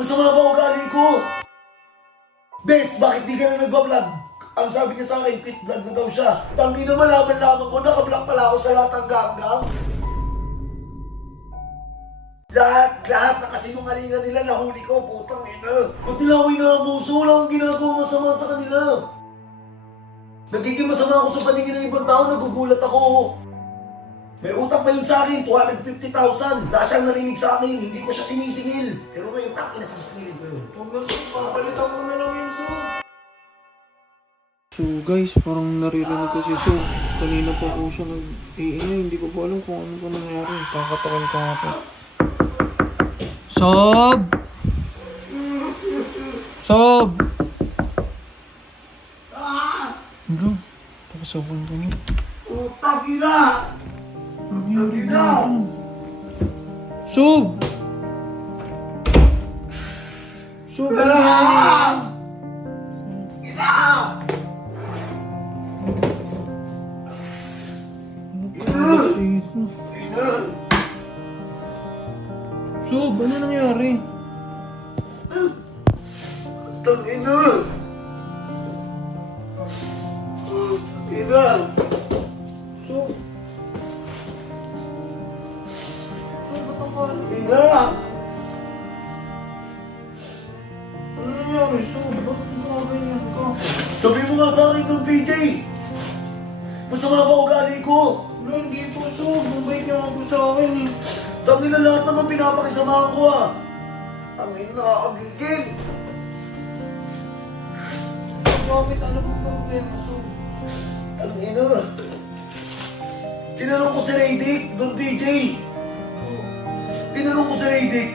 Masama ba ugali ko? Bes, bakit di ka na nagbablog? Ang sabi niya sa akin, quit vlog na daw siya. Tangi na malaman-laman ko, nakablock pala ako sa lahat ng ganggang. Lahat na kasinungalingan nila nahuli ko, putang ina. Ba't nila ako inaabuso? Wala akong ginagawa masama sa kanila. Nagiging masama ako sa paningin ng ibang tao, nagugulat ako. May utang pa yun sa akin, 250,000. Wala siyang narinig sa akin, hindi ko siya sinisingil. Pero ngayon, takin na sinisingilin ko yun. Huwag na, Sob, papalitan mo na lang yun, Sob. So guys, parang naririnig ko si Sob. Kanina pa po siya nag-iingay, hindi ko po alam kung ano pa nangyari. Kakatakan ka nga po. Sob! Sob! Ano? Pakasawan ka niya. Utang ina! Nangyari na! Sob! Sob! Ina! Sob, ano nangyari? Utang ina! Ina! Sob! Ina! Ano nangyari, Sob? Bakit nakaganyan ka? Sabi mo nga sa akin doon, PJ! Masama ba ugali ko? Wala, hindi po, Sob. Mabait niya ako sa akin eh. Tangin na lahat naman pinapakisamahan ko ah! Tangin na nakakagigil! Bakit? Ano bang problema, Sob? Tangin na! Tinanong ko si Raydick doon, PJ! Tinanong ko si Raydick.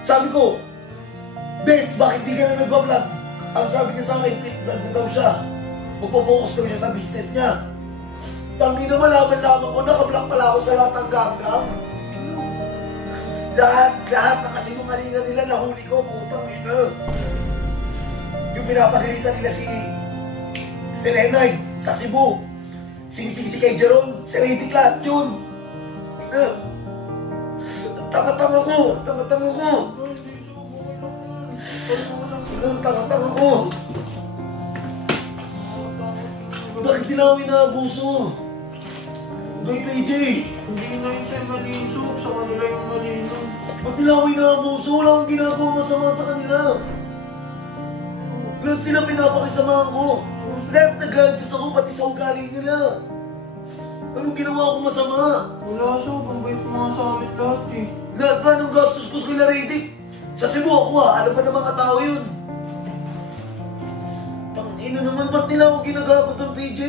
Sabi ko, Bes, bakit di ka na nagbablog? Ang sabi niya sa akin, quit vlog na daw siya. Magpo-focus daw siya sa business niya. Tangi na malaman-laman ko, nakablock pala ako sa lahat ng ganggang. Lahat na kasinungalingan nila nahuli ko, putang ina. Yung pinapagalitan nila si Leonard sa Cebu. Si kay Jerome, si Raydick, lahat yun. Tanga-tanga ko! Tanga-tanga ko! Tanga-tanga ko! Bakit di na ako inaabuso? Doon, PJ! Hindi na yun sa'yo mali, Sob. Sa kanila yung mali nun. Bakit di na ako inaabuso? Wala akong ginagawa masama sa kanila. Lahat sila pinapakisamahan ko. Lahat nag-adjust ako pati sa ugali nila. Anong ginawa ko masama? Wala, Sob. Ang bait mga sa amin lahat eh. Lahat ka nung gastos ko sa kila Raydick. Sa Cebu ako alam pa ng mga tao yun. Tangina naman, ba't nila ako ginagago doon, PJ?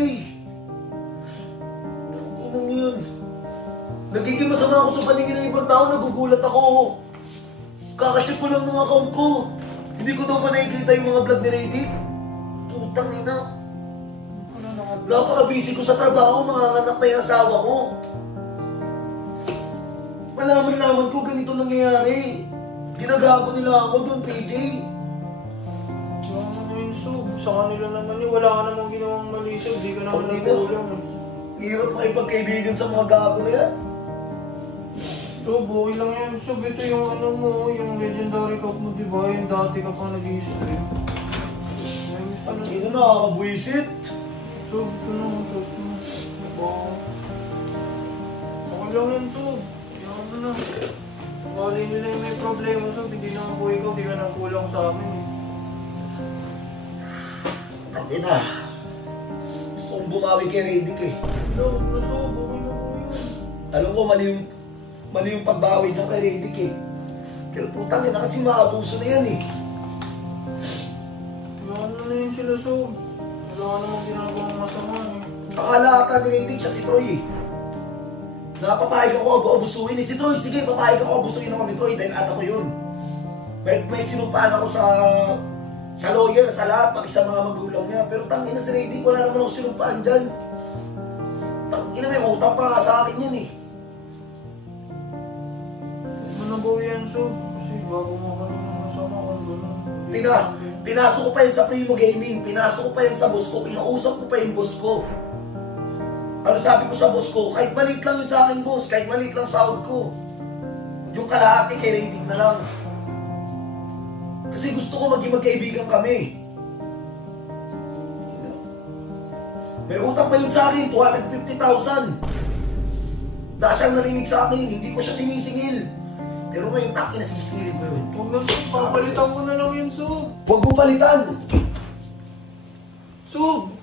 Tanginang yun. Nagiging masama ako sa paningin ng ibang tao, nagugulat ako. Kakacheck ko lang ng account ko. Hindi ko daw pa nakikita yung mga vlog ni Raydick. Putang ina. Napaka-busy ko sa trabaho, mga anak na yung asawa ko. Malaman-laman ko ganito nangyayari. Ginagago nila ako doon, PJ. Wala naman yun, Sob. Sa kanila naman yun. Wala ka namang ginawang mali, Sob. Di ka naman nagkulang. Hirap makipagkaibigan sa mga gago na yan. Sob, okay lang yan. Sob, ito yung ano mo, yung legendary cup mo, di ba? Yung dati ka pa nag-i-stream. Tangina na, nakakabwisit. Sob, ito naman, Sob. Okay lang yan, Sob. Yan mo na. Kali nila yung may problema, Sob. Hindi naman po ikaw, di ka nang kulang sa amin eh. Tangina. Gusto kong bumawi kay Raydick eh. Sob, okay na po yun. Alam ko, mali yung pagbawi niya kay Raydick eh. Pero putang ina kasi maabuso na yan eh. Ano na yun sila, Sob. Wala ka namang ginagawang masama eh. Akala ata ni Raydick siya si Troy eh. Napapahig ako abusuin eh. Si Troy, sige, papahig ako abusuin ako ni Troy dahil anak ko yun. May sinumpaan ako sa lawyer, sa lahat, pati sa mga magulang niya. Pero tangina si Raydick, wala naman ako sinumpaan dyan. Tangina, may utang pa sa akin yan eh. Manabawi yan, Sob. Kasi bago mo ka naman masama kung gano'n. Pinasok ko pa yan sa Primo Gaming, pinasok ko pa yan sa boss ko, kinausap ko pa yung boss ko. Ano sabi ko sa boss ko, kahit maliit lang yung sa akin boss, kahit maliit lang sahod ko. Yung kalahati kay Raydick na lang. Kasi gusto ko maging magkaibigan kami. May utang pa yun sa akin, 250,000. Dahil siyang narinig sa akin, hindi ko siya sinisingil. Pero ngayon, taki na sisingilin mo yun. Huwag na, Sob. Papalitan ko na lang yun, Sob. Huwag mo palitan. Sob!